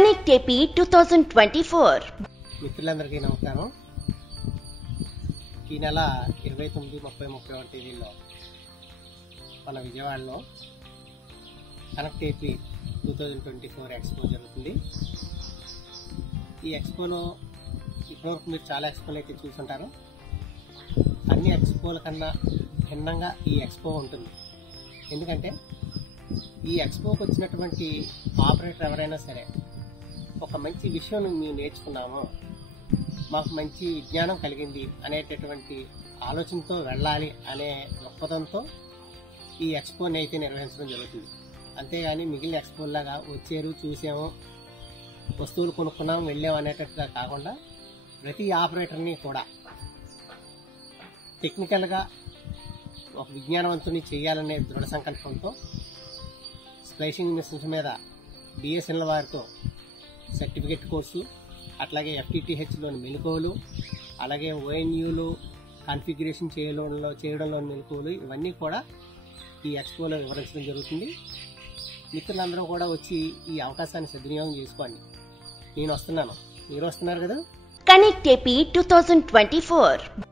Connect AP 2024 మిత్రులందరికీ నమస్కారం. ఈ నెల 29, 30, 31 తేదీల్లో మన విజయవాడలో కనెక్ట్ ఏపీ 2024 ఎక్స్పో జరుగుతుంది. ఈ ఎక్స్పోలో ఇప్పటివరకు మీరు చాలా ఎక్స్పోలు అయితే చూసుంటారు. అన్ని ఎక్స్పోల కన్నా భిన్నంగా ఈ ఎక్స్పో ఉంటుంది. ఎందుకంటే ఈ ఎక్స్పోకి వచ్చినటువంటి ఆపరేటర్ ఎవరైనా సరే ఒక మంచి విషయం మేము నేర్చుకున్నాము, మాకు మంచి విజ్ఞానం కలిగింది అనేటటువంటి ఆలోచనతో వెళ్ళాలి అనే దృక్పథంతో ఈ ఎక్స్పోని అయితే నిర్వహించడం జరుగుతుంది. అంతేగాని మిగిలిన ఎక్స్పోలాగా వచ్చారు, చూసాము, వస్తువులు కొనుక్కున్నాము, వెళ్ళాము అనేటట్టుగా కాకుండా ప్రతి ఆపరేటర్ని కూడా టెక్నికల్గా ఒక విజ్ఞానవంతుని చేయాలనే దృఢ సంకల్పంతో స్ప్లైసింగ్ మిషన్స్ మీద బిఎస్ఎన్ఎల్ వారితో సర్టిఫికెట్ కోర్సు, అట్లాగే ఎఫ్టిటిహెచ్లోని మెలకువలు, అలాగే ఓఎన్యూలు కాన్ఫిగరేషన్ చేయడంలోని మెలకువలు, ఇవన్నీ కూడా ఈ ఎక్స్పోలో వివరించడం జరుగుతుంది. మిత్రులందరూ కూడా వచ్చి ఈ అవకాశాన్ని సద్వినియోగం చేసుకోండి. నేను వస్తున్నాను, మీరు వస్తున్నారు కదా. Connect AP 2024